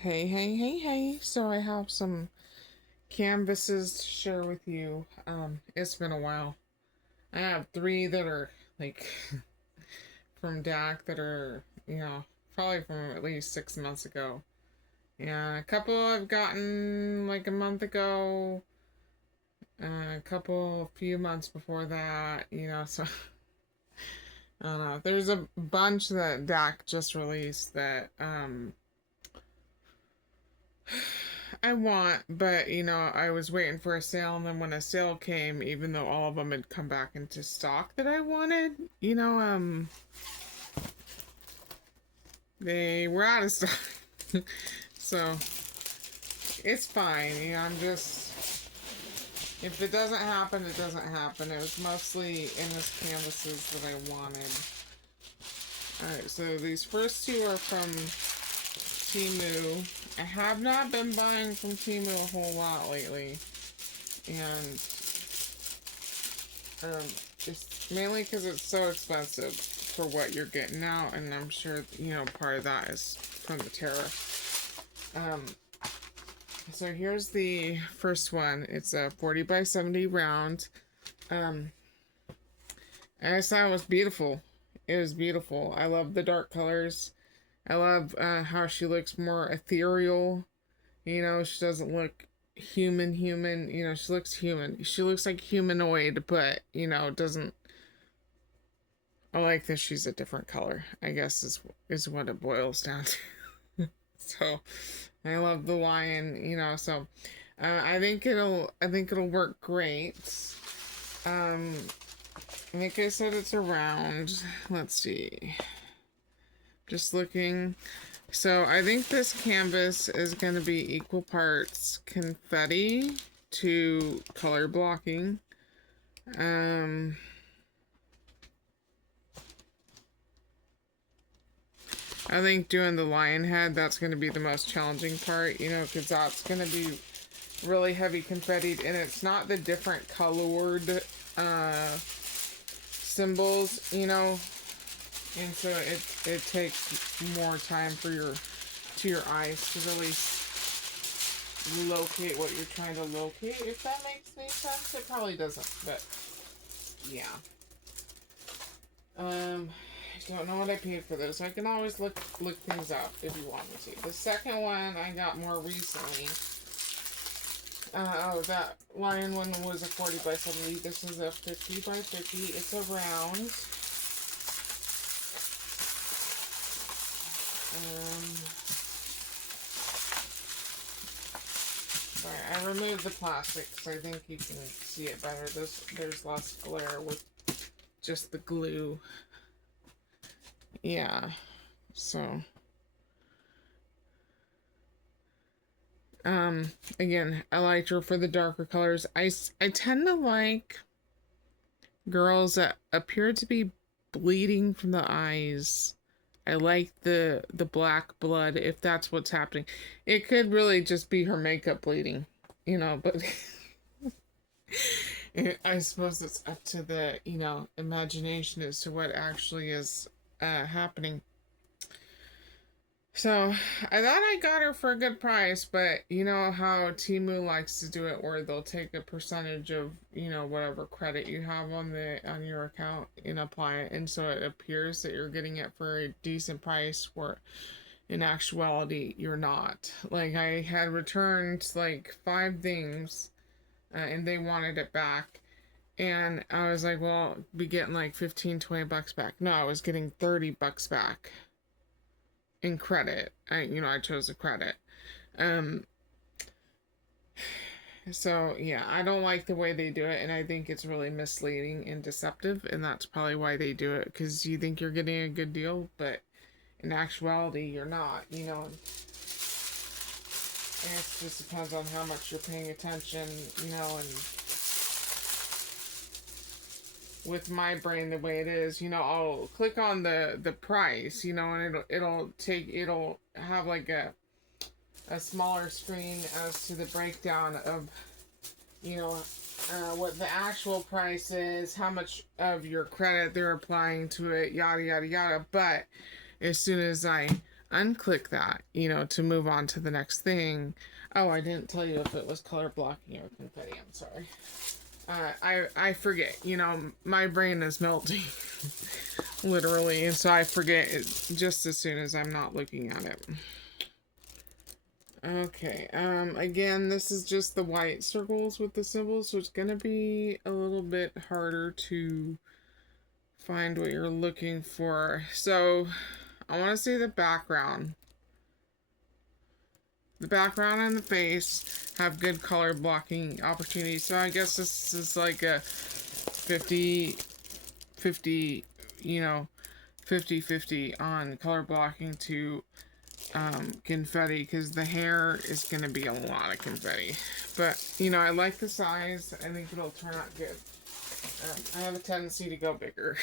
Hey. So I have some canvases to share with you. It's been a while. I have three that are like from DAC that are, probably from at least 6 months ago. Yeah, a couple I've gotten like a month ago, a few months before that, so I don't know. There's a bunch that DAC just released that I want, but I was waiting for a sale, and then when a sale came, even though all of them had come back into stock that I wanted, they were out of stock. So it's fine. I'm just, if it doesn't happen, it doesn't happen. It was mostly in this canvases that I wanted. Alright, so these first two are from Temu. I have not been buying from Temu a whole lot lately, and it's mainly because it's so expensive for what you're getting now, and I'm sure part of that is from the tariff. So here's the first one. It's a 40 by 70 round. I just thought it was beautiful. It was beautiful. I love the dark colors. I love how she looks more ethereal. She doesn't look human. She looks human. She looks like humanoid, but, doesn't. I like that she's a different color, I guess is what it boils down to. So, I love the lion, so I think it'll work great. Like I said, it's a round. Let's see. Just looking. So I think this canvas is going to be equal parts confetti to color blocking. I think doing the lion head, that's going to be the most challenging part, because that's going to be really heavy confettied, and it's not the different colored symbols, and so it takes more time for your eyes to really locate what you're trying to locate, if that makes any sense. It probably doesn't, but yeah. I don't know what I paid for those. I can always look things up if you want me to. The second one I got more recently. That lion one was a 40 by 70. This is a 50 by 50. It's a round. Sorry, I removed the plastic because I think you can see it better. There's less glare with just the glue. Yeah, so again, I liked her for the darker colors. I tend to like girls that appear to be bleeding from the eyes. I like the black blood, if that's what's happening. It could really just be her makeup bleeding, but I suppose it's up to the, imagination as to what actually is happening. So, I thought I got her for a good price, but you know how Temu likes to do it, where they'll take a percentage of, whatever credit you have on your account and apply it, and so it appears that you're getting it for a decent price, where in actuality you're not. Like, I had returned like 5 things, and they wanted it back. And I was like, well, I'll be getting like 15-20 bucks back. No, I was getting 30 bucks back in credit. I chose the credit. So yeah, I don't like the way they do it, and I think it's really misleading and deceptive, and that's probably why they do it, because you think you're getting a good deal, but in actuality you're not, and it just depends on how much you're paying attention, and with my brain the way it is, I'll click on the price, and it'll have like a smaller screen as to the breakdown of, what the actual price is, how much of your credit they're applying to it, yada yada yada. But as soon as I unclick that, you know, to move on to the next thing. Oh, I didn't tell you if it was color blocking or confetti. I'm sorry. I forget, you know, my brain is melting literally, and so I forget it just as soon as I'm not looking at it. Okay, again, this is just the white circles with the symbols, so it's gonna be a little bit harder to find what you're looking for. So I want to see the background. The background and the face have good color blocking opportunities. So I guess this is like a 50, you know, 50-50 on color blocking to confetti, because the hair is going to be a lot of confetti. But, you know, I like the size. I think it'll turn out good. I have a tendency to go bigger.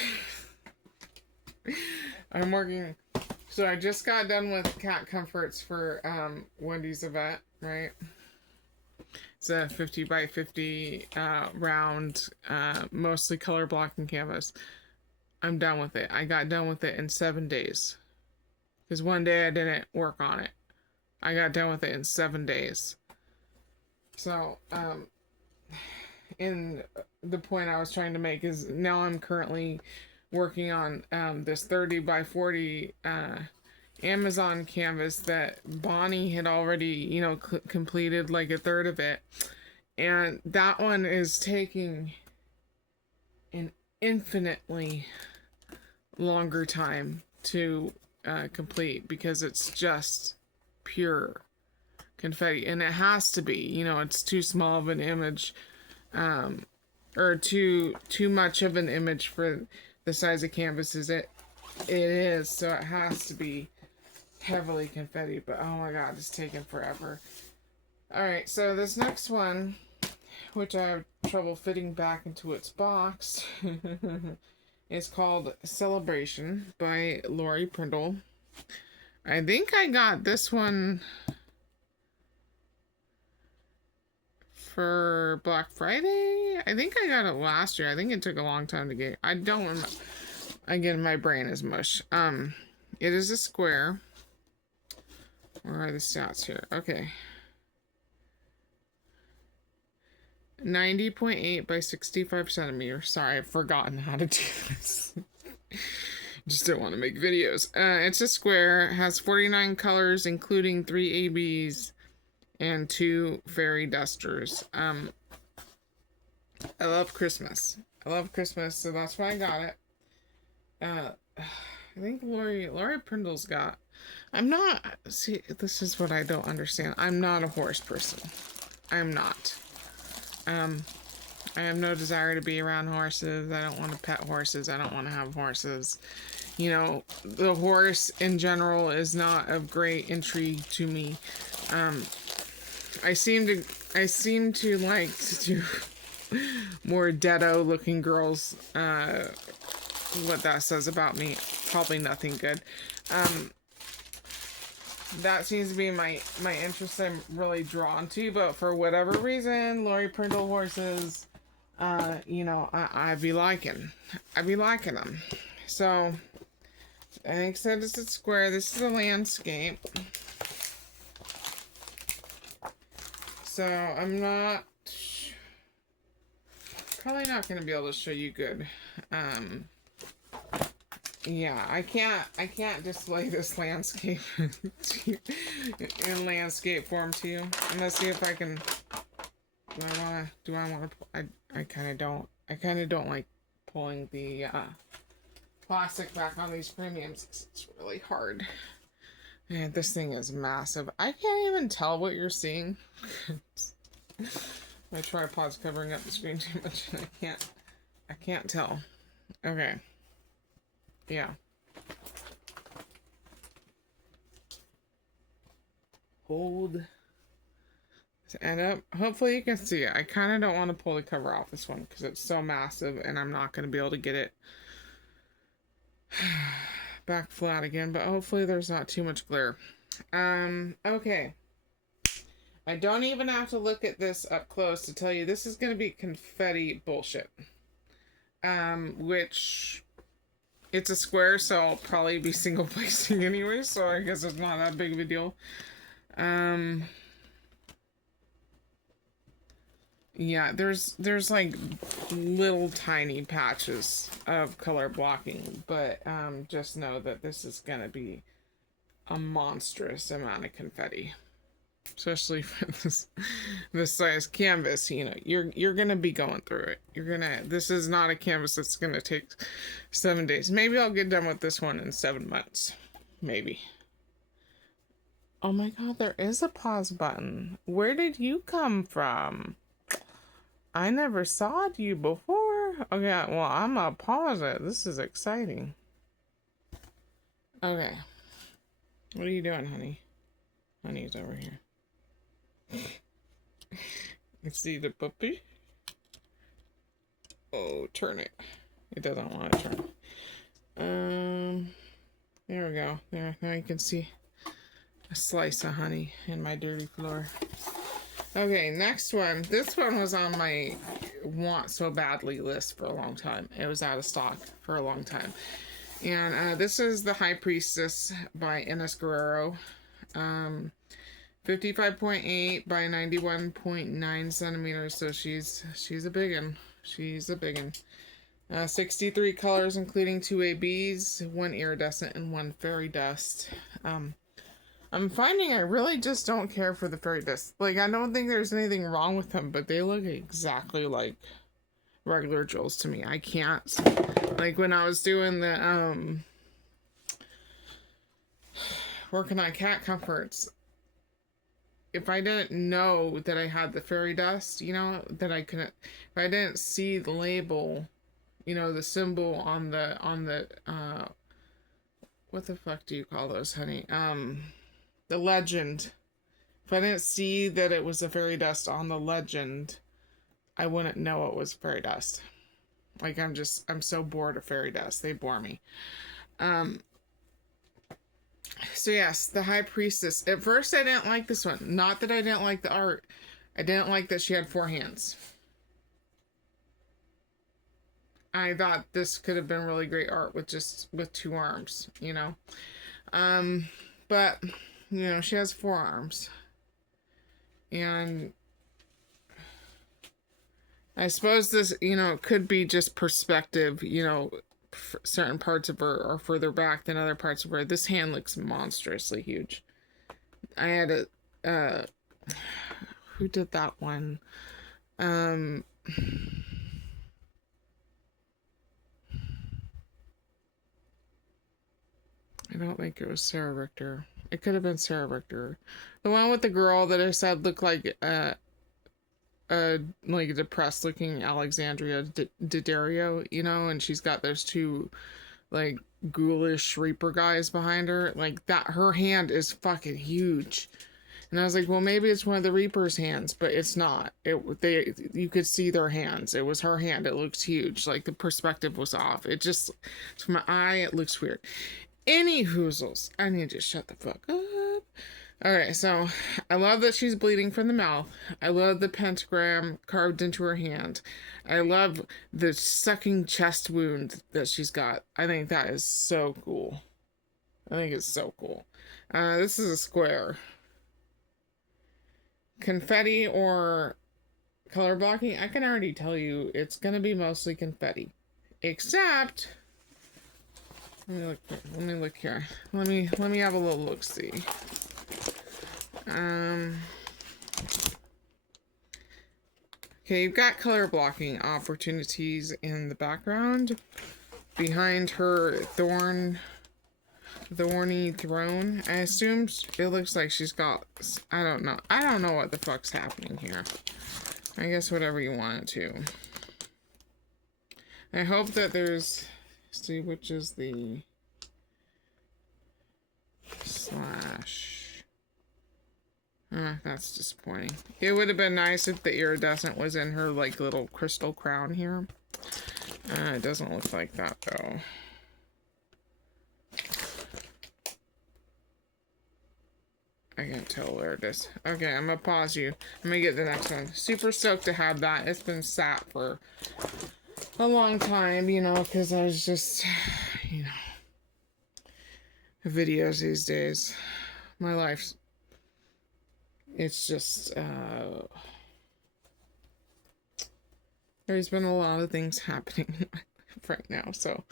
I'm working... So I just got done with cat comforts for Wendy's event, right? It's a 50 by 50 round, mostly color blocking canvas. I'm done with it. I got done with it in 7 days. Because one day I didn't work on it. I got done with it in 7 days. So, in the point I was trying to make is now I'm currently working on this 30 by 40 Amazon canvas that Bonnie had already, you know, completed like a third of it. And that one is taking an infinitely longer time to complete, because it's just pure confetti. And it has to be, you know, it's too small of an image, or too much of an image for the size of canvases it is, so it has to be heavily confetti. But oh my god, it's taking forever. Alright, so this next one, which I have trouble fitting back into its box, is called Celebration by Lori Prindle. I think I got this one for Black Friday. I think I got it last year. I think it took a long time to get. I don't remember. Again, my brain is mush. It is a square. Where are the stats here? Okay. 90.8 by 65 centimeters. Sorry, I've forgotten how to do this. Just don't want to make videos. It's a square. It has 49 colors, including 3 ABs and 2 fairy dusters. I love Christmas. I love Christmas, so that's why I got it. I think Lori Prindle's got... I'm not... See, this is what I don't understand. I'm not a horse person. I'm not. I have no desire to be around horses. I don't want to pet horses. I don't want to have horses. You know, the horse in general is not of great intrigue to me. I seem to like to do more deado looking girls. What that says about me, probably nothing good. That seems to be my interest I'm really drawn to, but for whatever reason, Lori Prindle horses, you know, I'd be liking them. So, I think said it's a square. This is a landscape. So, I'm probably not going to be able to show you good. Yeah, I can't display this landscape in landscape form to you. I'm gonna see if I can. I kind of don't like pulling the plastic back on these premiums. It's really hard. And this thing is massive. I can't even tell what you're seeing. My tripod's covering up the screen too much, and I can't tell. Okay. Yeah. Hold and up. Hopefully you can see it. I kind of don't want to pull the cover off this one because it's so massive and I'm not going to be able to get it back flat again, but hopefully there's not too much glare. Okay. I don't even have to look at this up close to tell you this is going to be confetti bullshit. Which It's a square, so I'll probably be single placing anyway, so I guess it's not that big of a deal. Yeah, there's like little tiny patches of color blocking, but just know that this is gonna be a monstrous amount of confetti. Especially for this size canvas, you know, you're gonna be going through it. This is not a canvas that's gonna take 7 days. Maybe I'll get done with this one in 7 months. Maybe. Oh my god, there is a pause button. Where did you come from? I never saw you before. Okay, well, I'm gonna pause it. This is exciting. Okay. What are you doing, honey? Honey's over here. You see the puppy? Oh, turn it. It doesn't want to turn. There we go. There, now you can see a slice of honey in my dirty floor. Okay, next one. This one was on my want so badly list for a long time. It was out of stock for a long time. And this is the High Priestess by Ines Guerrero. 55.8 by 91.9 centimeters, so she's a biggin. She's a biggin. 63 colors, including 2 ABs, 1 iridescent, and 1 fairy dust. I'm finding I really just don't care for the fairy dust. Like, I don't think there's anything wrong with them, but they look exactly like regular jewels to me. I can't. Like, when I was doing the, working on cat comforts, if I didn't know that I had the fairy dust, you know, that I couldn't, if I didn't see the label, you know, the symbol on the, what the fuck do you call those, honey? The legend. If I didn't see that it was a fairy dust on the legend, I wouldn't know it was fairy dust. Like, I'm so bored of fairy dust. They bore me. So yes, the High Priestess. At first I didn't like this one. Not that I didn't like the art. I didn't like that she had 4 hands. I thought this could have been really great art with 2 arms, you know. But, you know, she has 4 arms. And I suppose this, you know, could be just perspective, you know. Certain parts of her are further back than other parts of her. This hand looks monstrously huge. I had a, who did that one? I don't think it was Sarah Richter. It could have been Sarah Richter. The one with the girl that I said looked like a depressed looking Alexandria Daddario, you know, and she's got those 2 like ghoulish reaper guys behind her. Like, that, her hand is fucking huge. And I was like, well, maybe it's one of the reapers' hands, but it's not. You could see their hands. It was her hand. It looks huge. Like, the perspective was off. It just, to my eye, it looks weird. Any hoozles. I need to shut the fuck up. Okay, so I love that she's bleeding from the mouth. I love the pentagram carved into her hand. I love the sucking chest wound that she's got. I think that is so cool. I think it's so cool. This is a square. Confetti or color blocking? I can already tell you it's going to be mostly confetti. Except... Let me look here. Let me have a little look-see. Okay, you've got color blocking opportunities in the background. Behind her thorny throne. I assume it looks like she's got, I don't know. I don't know what the fuck's happening here. I guess whatever you want it to. I hope that there's, see which is the slash. That's disappointing. It would have been nice if the iridescent was in her, like, little crystal crown here. It doesn't look like that, though. I can't tell where it is. Okay, I'm gonna pause you. I'm gonna get the next one. Super stoked to have that. It's been sat for a long time, you know, because I was just, you know, videos these days. My life, it's just, there's been a lot of things happening right now, so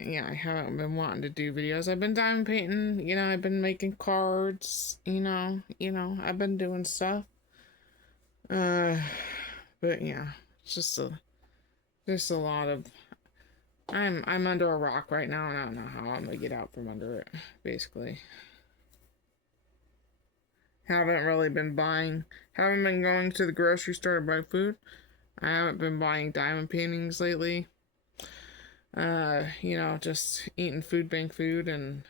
yeah, I haven't been wanting to do videos. I've been diamond painting, you know, I've been making cards, you know, I've been doing stuff. But yeah, it's just a lot of, I'm under a rock right now, and I don't know how I'm gonna get out from under it, basically. Haven't really been buying, haven't been going to the grocery store to buy food. I haven't been buying diamond paintings lately. You know, just eating food bank food and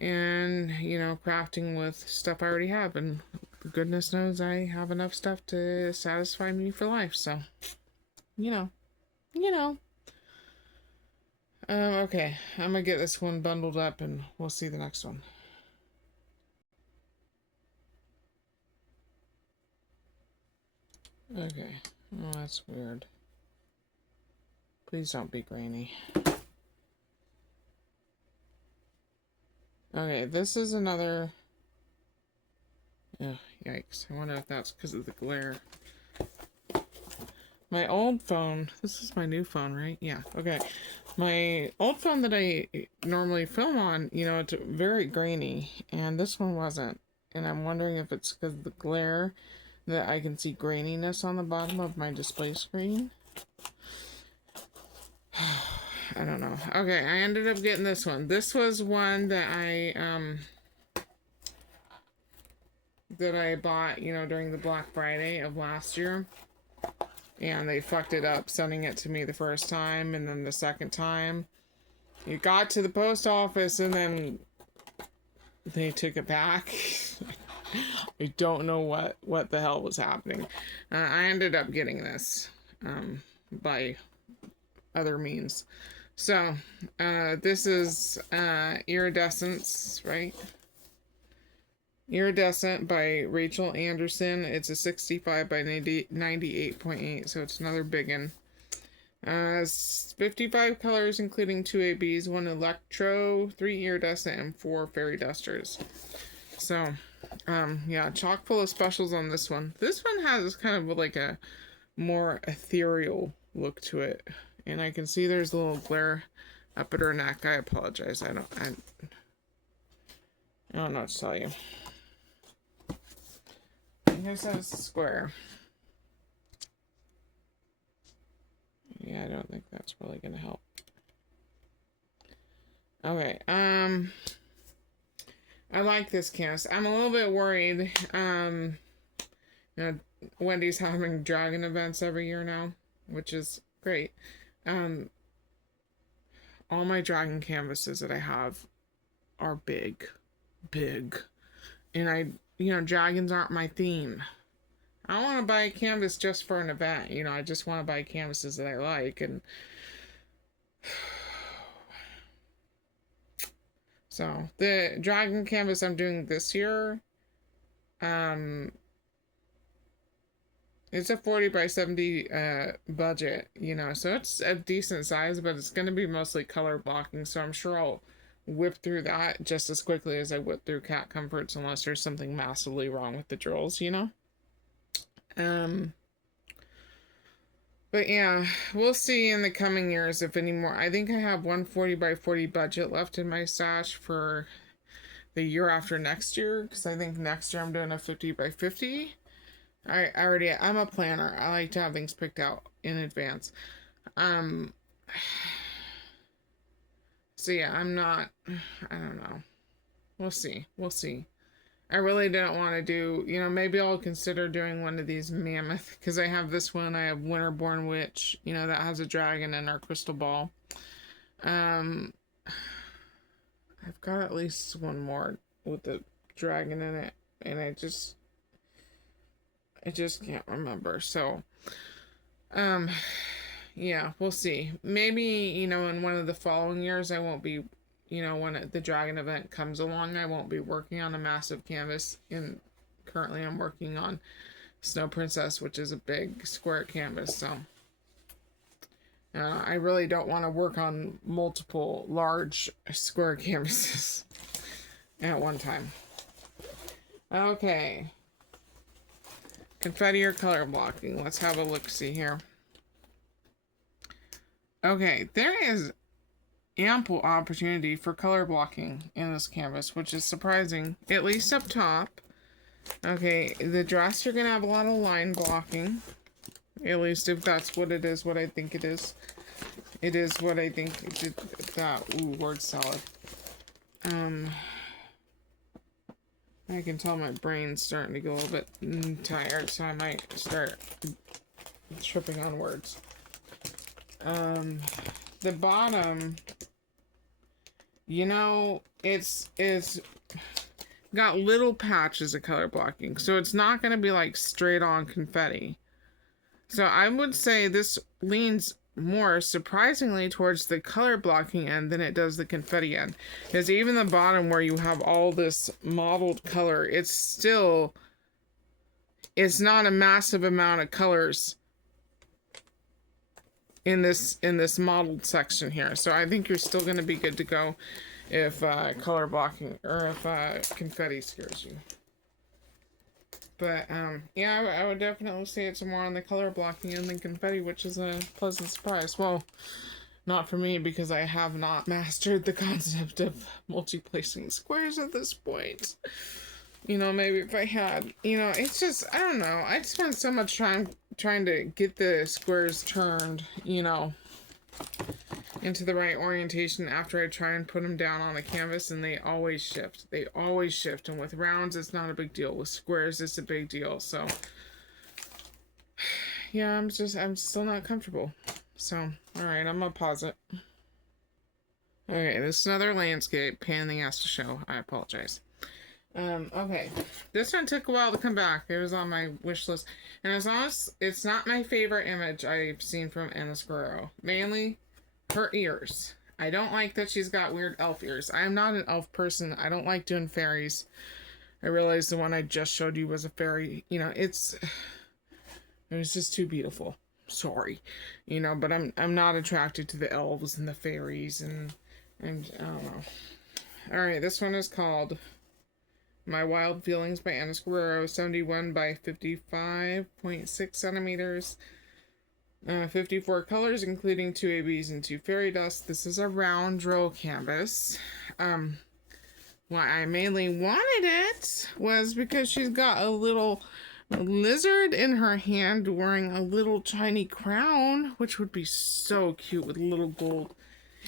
you know, crafting with stuff I already have, and goodness knows I have enough stuff to satisfy me for life, so you know. Okay, I'm gonna get this one bundled up and we'll see the next one. Okay, oh, that's weird. Please don't be grainy. Okay, this is another... Ugh, yikes. I wonder if that's because of the glare. My old phone... This is my new phone, right? Yeah, okay. My old phone that I normally film on, you know, it's very grainy, and this one wasn't. And I'm wondering if it's because of the glare that I can see graininess on the bottom of my display screen. I don't know. Okay, I ended up getting this one. This was one that I bought, you know, during the Black Friday of last year. And they fucked it up sending it to me the first time, and then the second time it got to the post office and then they took it back. I don't know what the hell was happening. I ended up getting this by other means. So, this is Iridescence, right? Iridescent by Rachel Anderson. It's a 65 by 98.8, so it's another big one. 55 colors, including 2 ABs, 1 Electro, 3 Iridescent, and 4 Fairy Dusters. So, yeah, chock full of specials on this one. This one has kind of like a more ethereal look to it. And I can see there's a little glare up at her neck. I apologize. I don't know what to tell you. I guess that was square. Yeah, I don't think that's really gonna help. Okay, I like this canvas. I'm a little bit worried. You know, Wendy's having dragon events every year now, which is great. All my dragon canvases that I have are big. And you know, dragons aren't my theme. I don't want to buy a canvas just for an event. You know, I just want to buy canvases that I like. And so the dragon canvas I'm doing this year, it's a 40 by 70 budget, you know, so it's a decent size, but it's going to be mostly color blocking, so I'm sure I'll whip through that just as quickly as I whip through Cat Comforts, unless there's something massively wrong with the drills, you know? But yeah, we'll see in the coming years if any more. I think I have 140 by 40 budget left in my stash for the year after next year, because I think next year I'm doing a 50 by 50. I'm a planner. I like to have things picked out in advance. So yeah, I don't know. We'll see. I really don't want to do, you know, maybe I'll consider doing one of these mammoth, because I have this one. I have Winterborn Witch, you know, that has a dragon and our crystal ball. I've got at least one more with the dragon in it, and I just can't remember. So, yeah, we'll see. Maybe, you know, in one of the following years, I won't be, you know, when the dragon event comes along, I won't be working on a massive canvas. And currently I'm working on Snow Princess, which is a big square canvas. So, I really don't want to work on multiple large square canvases at one time. Okay. Confetti or color blocking? Let's have a look-see here. Okay, there is ample opportunity for color blocking in this canvas, which is surprising, at least up top. Okay, the dress, you're going to have a lot of line blocking, at least if that's what it is, what I think it is. It is what I think that, ooh, word salad. I can tell my brain's starting to go a little bit tired, so I might start tripping on words. The bottom, you know, it's got little patches of color blocking, so it's not going to be like straight on confetti. So I would say this leans more surprisingly towards the color blocking end than it does the confetti end, because even the bottom where you have all this mottled color, it's not a massive amount of colors in this mottled section here. So I think you're still going to be good to go if color blocking or if confetti scares you. But yeah, I would definitely say it's more on the color blocking end than confetti, which is a pleasant surprise. Well, not for me, because I have not mastered the concept of multi-placing squares at this point. You know, maybe if I had, you know, it's just, I don't know. I spent so much time trying to get the squares turned, you know, into the right orientation after I try and put them down on the canvas, and they always shift. They always shift. And with rounds, it's not a big deal. With squares, it's a big deal. So, yeah, I'm still not comfortable. So, all right, I'm gonna pause it. Okay, this is another landscape. Pain in the ass to show. I apologize. Okay, this one took a while to come back. It was on my wish list, and as honest, it's not my favorite image I've seen from Ines Guerrero. Mainly her ears. I don't like that she's got weird elf ears. I am not an elf person. I don't like doing fairies. I realized the one I just showed you was a fairy. You know, it was just too beautiful. Sorry, you know, but I'm not attracted to the elves and the fairies and I don't know. All right, this one is called My Wild Feelings by Ines Guerrero, 71 by 55.6 centimeters. 54 colors, including 2 ABs and 2 fairy dust. This is a round drill canvas. Why I mainly wanted it was because she's got a little lizard in her hand wearing a little tiny crown, which would be so cute with little gold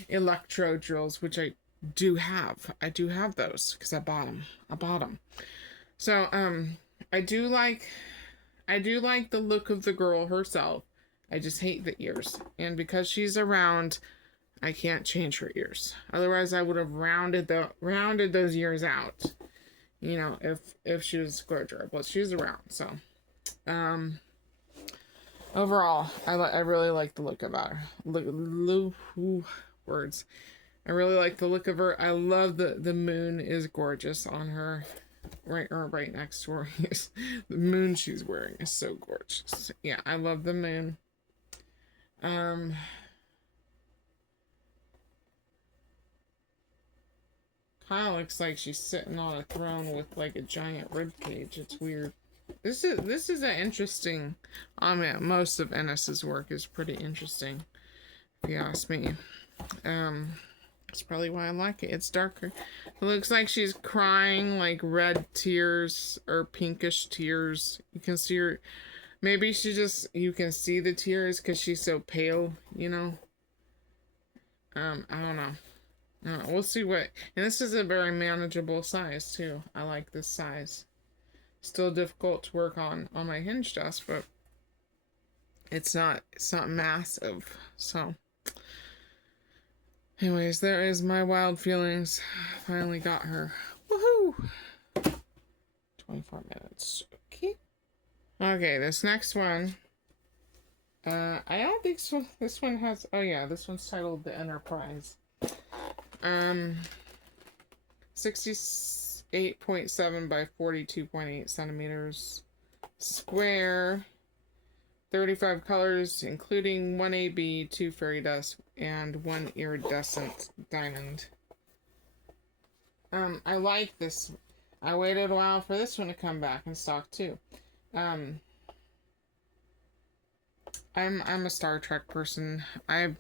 electro drills, which I do have. I do have those because I bought them. So, I do like the look of the girl herself. I just hate the ears. And because she's a round, I can't change her ears. Otherwise, I would have rounded those ears out. You know, if she was a square drawer, but she's a round. So, overall, I really like the look of her. Words. I really like the look of her. I love the moon is gorgeous on her. Right next to her. The moon she's wearing is so gorgeous. Yeah, I love the moon. Kind of looks like she's sitting on a throne with like a giant rib cage. It's weird. This is an interesting. I mean, most of Enes's work is pretty interesting, if you ask me. That's probably why I like it. It's darker. It looks like she's crying, like red tears or pinkish tears. You can see her. Maybe you can see the tears because she's so pale, you know? I don't know. We'll see what... And this is a very manageable size, too. I like this size. Still difficult to work on my hinge desk, but it's not massive, so... Anyways, there is My Wild Feelings. Finally got her. Woohoo! 24 minutes. Okay. Okay, this next one. I don't think so. This one has. Oh yeah, this one's titled The Enterprise. 68.7 by 42.8 centimeters square. 35 colors, including 1 AB, 2 fairy dust, and 1 iridescent diamond. I like this. I waited a while for this one to come back in stock too. I'm a Star Trek person. I've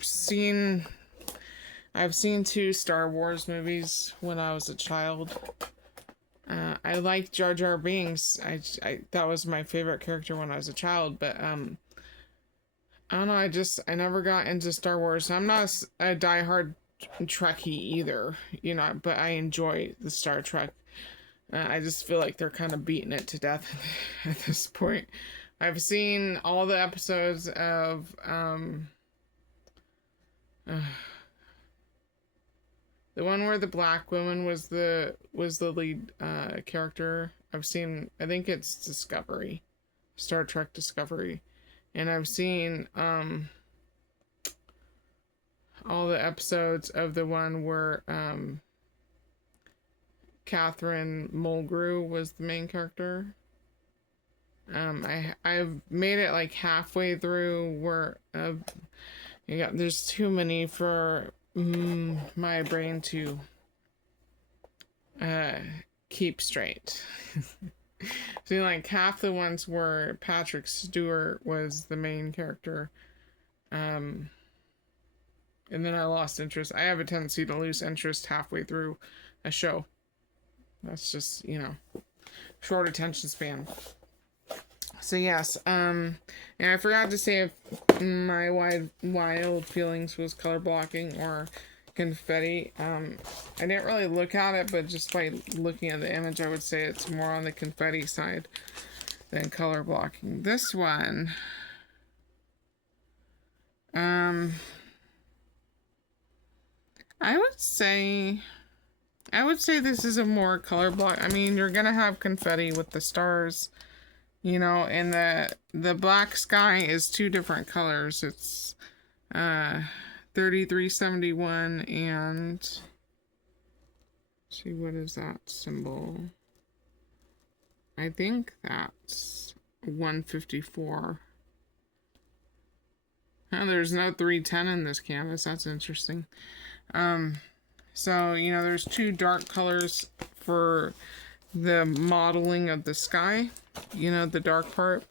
seen 2 Star Wars movies when I was a child. I like Jar Jar Binks. That was my favorite character when I was a child, but I don't know, I never got into Star Wars. I'm not a diehard Trekkie either, you know, but I enjoy the Star Trek. I just feel like they're kind of beating it to death at this point. I've seen all the episodes of the one where the black woman was the lead character. I think it's Discovery. Star Trek Discovery. And I've seen all the episodes of the one where Catherine Mulgrew was the main character. I've made it like halfway through where there's too many for my brain to keep straight. So like half the ones where Patrick Stewart was the main character, and then I lost interest. I have a tendency to lose interest halfway through a show. That's just, you know, short attention span. So yes, and I forgot to say if my wild feelings was color blocking or confetti. I didn't really look at it, but just by looking at the image, I would say it's more on the confetti side than color blocking. This one, I would say this is a more color block. I mean, you're gonna have confetti with the stars, you know, and the black sky is 2 different colors. It's 3371 and see, what is that symbol? I think that's 154. Oh, there's no 310 in this canvas. That's interesting. So, you know, there's 2 dark colors for the modeling of the sky, you know, the dark part.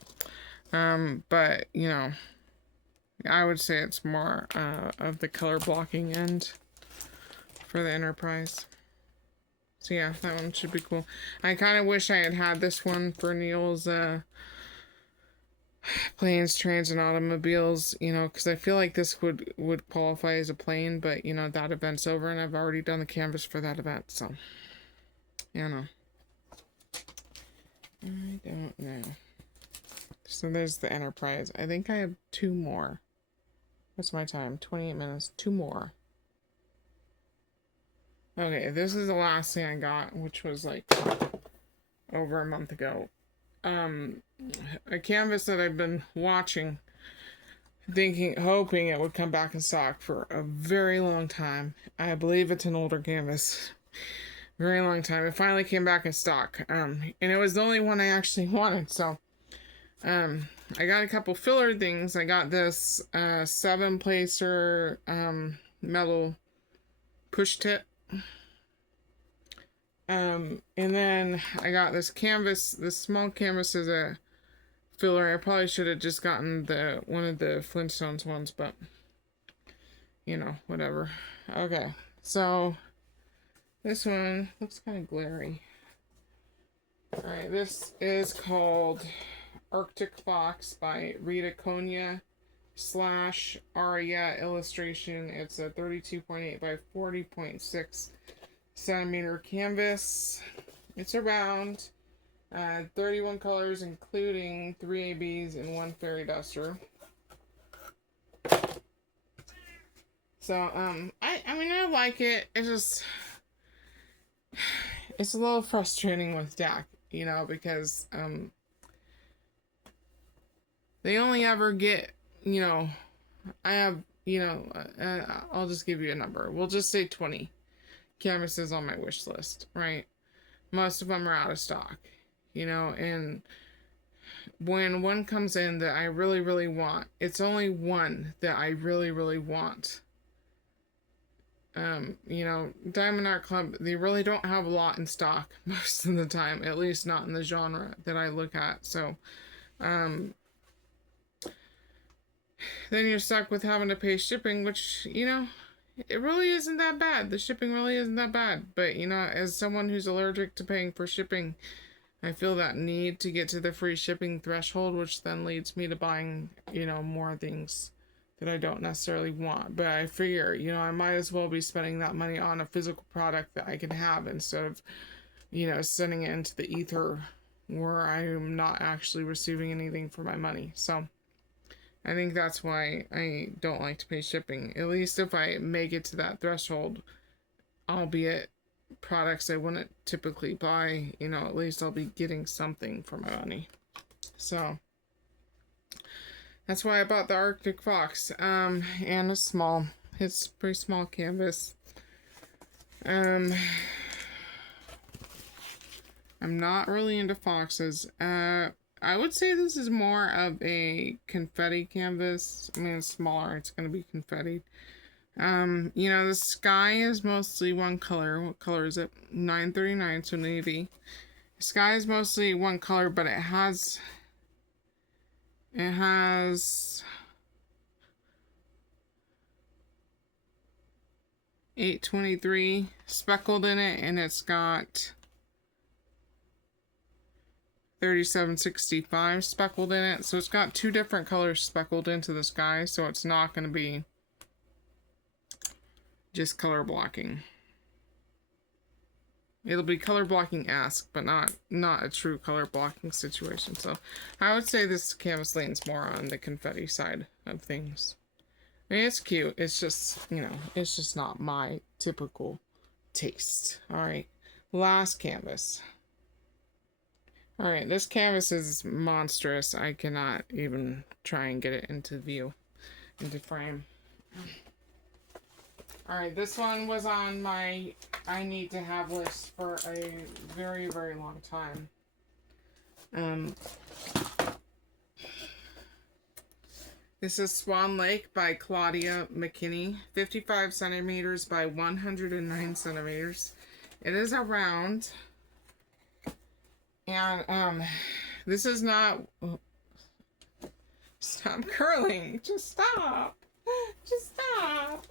But, you know, I would say it's more of the color blocking end for the Enterprise. So yeah, that one should be cool. I kind of wish I had this one for Neil's planes, trains, and automobiles, you know, because I feel like this would qualify as a plane, but, you know, that event's over, and I've already done the canvas for that event, so, you know. I don't know. So there's the Enterprise. I think I have 2 more. What's my time? 28 minutes. 2 more. Okay, this is the last thing I got, which was like over a month ago. A canvas that I've been watching, hoping it would come back in stock for a very long time. I believe it's an older canvas. Very long time. It finally came back in stock. And it was the only one I actually wanted, so I got a couple filler things. I got this 7-placer metal push tip. And then I got this canvas, this small canvas as a filler. I probably should have just gotten one of the Flintstones ones, but you know, whatever. Okay, so this one looks kind of glary. Alright, this is called Arctic Fox by Rita Konya / Aria illustration. It's a 32.8 by 40.6 centimeter canvas. It's around 31 colors, including 3 ABs and 1 fairy duster. So I mean, I like it. It's a little frustrating with DAC, you know, because they only ever get, you know, I have, you know, I'll just give you a number. We'll just say 20 canvases on my wish list, right? Most of them are out of stock, you know, and when one comes in that I really, really want, it's only one that I really, really want. You know, Diamond Art Club, they really don't have a lot in stock most of the time, at least not in the genre that I look at. So, then you're stuck with having to pay shipping, which, you know, it really isn't that bad. The shipping really isn't that bad. But, you know, as someone who's allergic to paying for shipping, I feel that need to get to the free shipping threshold, which then leads me to buying, you know, more things that I don't necessarily want. But I figure, you know, I might as well be spending that money on a physical product that I can have instead of, you know, sending it into the ether where I'm not actually receiving anything for my money. So I think that's why I don't like to pay shipping. At least if I make it to that threshold, albeit products I wouldn't typically buy, you know, at least I'll be getting something for my money. So that's why I bought the Arctic Fox, and it's a pretty small canvas. I'm not really into foxes. I would say this is more of a confetti canvas. I mean, it's smaller, it's gonna be confetti. You know, the sky is mostly one color. What color is it? 939, so navy. The sky is mostly one color, but it has 823 speckled in it, and it's got 3765 speckled in it. So it's got two different colors speckled into the sky, so it's not going to be just color blocking. It'll be color blocking-esque, but not a true color blocking situation. So I would say this canvas leans more on the confetti side of things. I mean, it's cute. It's just, you know, it's just not my typical taste. All right, last canvas. All right, this canvas is monstrous. I cannot even try and get it into view, into frame. All right, this one was on my I need to have list for a very, very long time. This is Swan Lake by Claudia McKinney, 55 centimeters by 109 centimeters. It is a round, and this is not. Stop curling! Just stop! Just stop!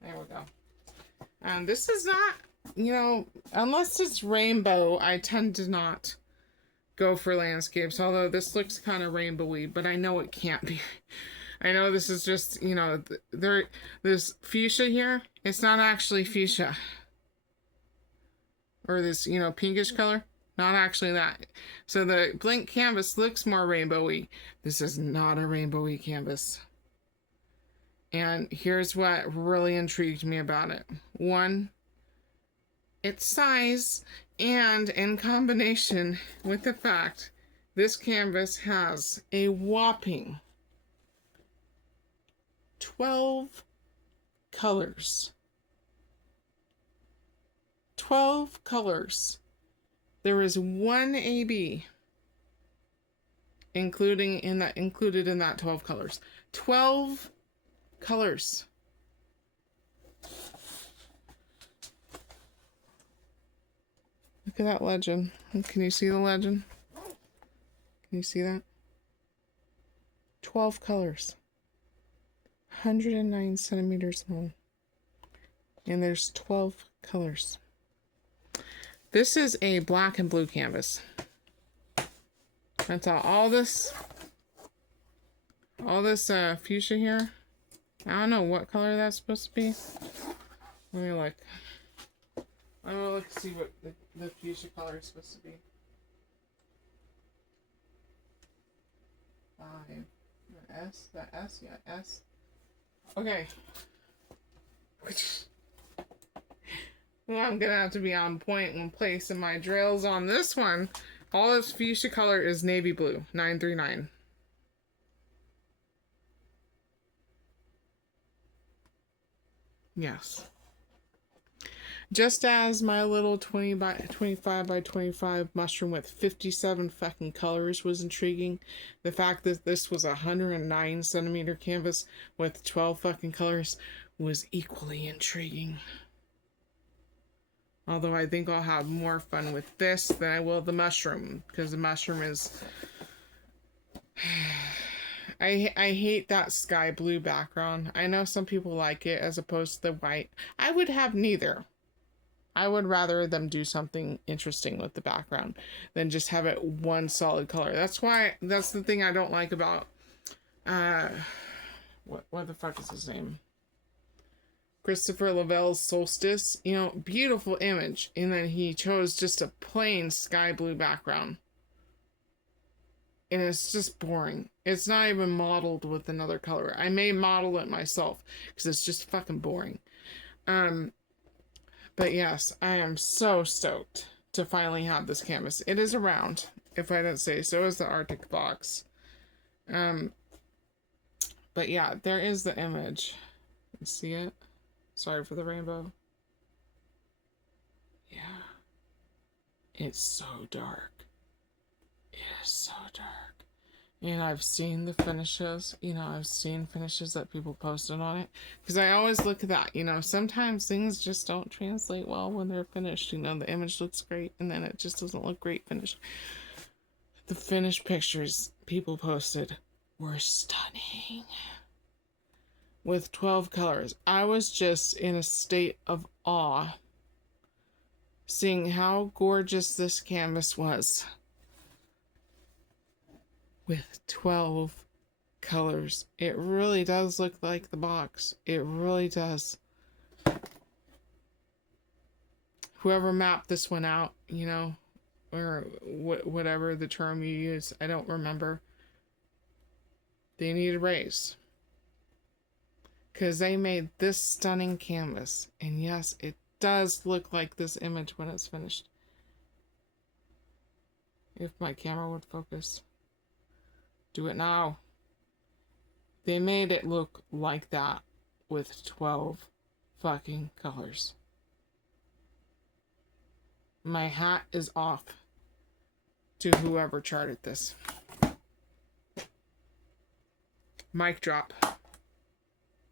There we go. And this is not, you know, unless it's rainbow, I tend to not go for landscapes, although this looks kind of rainbowy, but I know it can't be. I know this is just, you know, this fuchsia here, it's not actually fuchsia. Or this, you know, pinkish color, not actually that. So the blank canvas looks more rainbowy. This is not a rainbowy canvas. And here's what really intrigued me about it. One, its size, and in combination with the fact this canvas has a whopping 12 colors. 12 colors. There is one AB included in that 12 colors. 12 colors. Look at that legend. Can you see the legend? Can you see that? 12 colors. 109 centimeters long. And there's 12 colors. This is a black and blue canvas. That's all this fuchsia here. I don't know what color that's supposed to be. Let me look. I'm gonna look to see what the fuchsia color is supposed to be. 5. That S? Yeah, S. Okay. Well, I'm gonna have to be on point when placing my drills on this one. All this fuchsia color is navy blue, 939. Yes. Just as my little 20 by 25 by 25 mushroom with 57 fucking colors was intriguing, the fact that this was a 109 centimeter canvas with 12 fucking colors was equally intriguing. Although I think I'll have more fun with this than I will the mushroom, because the mushroom is... I hate that sky blue background. I know some people like it as opposed to the white. I would have neither. I would rather them do something interesting with the background than just have it one solid color. That's the thing I don't like about, what the fuck is his name? Christopher Lavelle's Solstice. You know, beautiful image. And then he chose just a plain sky blue background. And it's just boring. It's not even modeled with another color. I may model it myself because it's just fucking boring. But yes, I am so stoked to finally have this canvas. It is around, if I didn't say. So is the Arctic box. But yeah, there is the image. You see it? Sorry for the rainbow. Yeah. It's so dark. It is so dark. And I've seen the finishes. You know, I've seen finishes that people posted on it. Because I always look at that. You know, sometimes things just don't translate well when they're finished. You know, the image looks great and then it just doesn't look great finished. The finished pictures people posted were stunning. With 12 colors. I was just in a state of awe seeing how gorgeous this canvas was. With 12 colors. It really does look like the box. It really does. Whoever mapped this one out, you know, or whatever the term you use, I don't remember. They need a raise. Because they made this stunning canvas. And yes, it does look like this image when it's finished. If my camera would focus. Do it now. They made it look like that with 12 fucking colors. My hat is off to whoever charted this. Mic drop.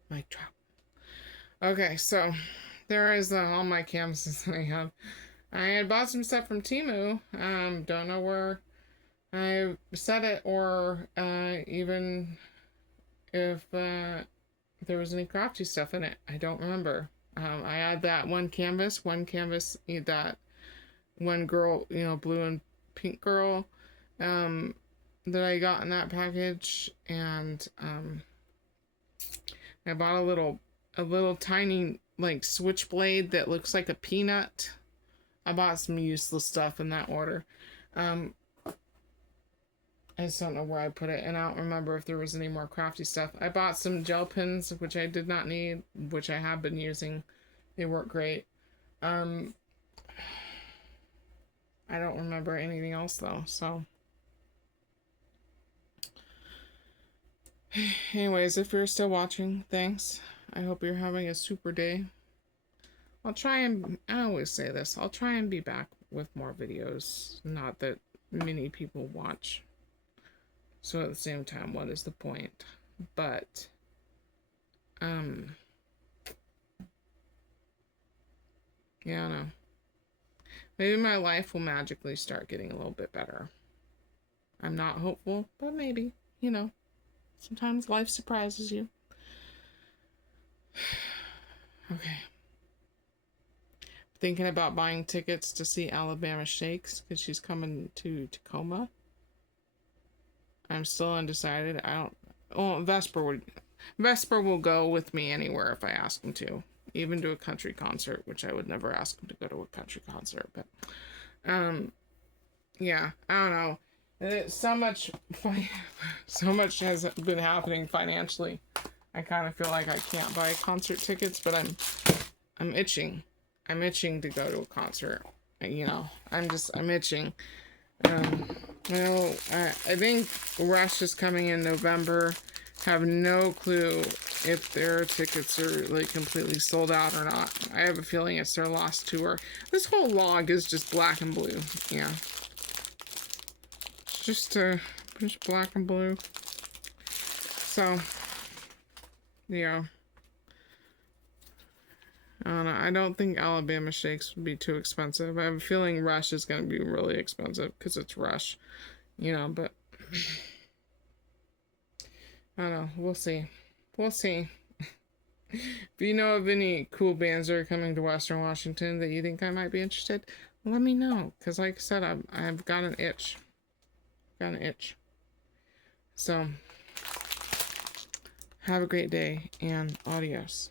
Mic drop. Okay, so there is all my canvases that I have. I had bought some stuff from Temu. Don't know where I said it or even if there was any crafty stuff in it. I don't remember. I had that one canvas that one girl, you know, blue and pink girl that I got in that package, and I bought a little tiny like switchblade that looks like a peanut. I bought some useless stuff in that order. I just don't know where I put it, and I don't remember if there was any more crafty stuff. I bought some gel pens, which I did not need, which I have been using. They work great. I don't remember anything else though, so. Anyways, if you're still watching, thanks. I hope you're having a super day. I'll try and, I always say this, I'll try and be back with more videos. Not that many people watch. So at the same time, what is the point? But, yeah, I don't know. Maybe my life will magically start getting a little bit better. I'm not hopeful, but maybe, you know. Sometimes life surprises you. Okay. Thinking about buying tickets to see Alabama Shakes because she's coming to Tacoma. I'm still undecided. Vesper will go with me anywhere if I ask him to. Even to a country concert, which I would never ask him to go to a country concert. But, yeah, I don't know. So much has been happening financially. I kind of feel like I can't buy concert tickets, but I'm itching. I'm itching to go to a concert. You know, I'm itching. I think Rush is coming in November. Have no clue if their tickets are like completely sold out or not. I have a feeling it's their last tour. This whole log is just black and blue. Yeah. It's just black and blue. So, yeah. I don't know. I don't think Alabama shakes would be too expensive. I have a feeling Rush is going to be really expensive because it's Rush. You know, but I don't know. We'll see. We'll see. If you know of any cool bands that are coming to Western Washington that you think I might be interested, let me know. Because like I said, I've got an itch. Got an itch. So, have a great day and adios.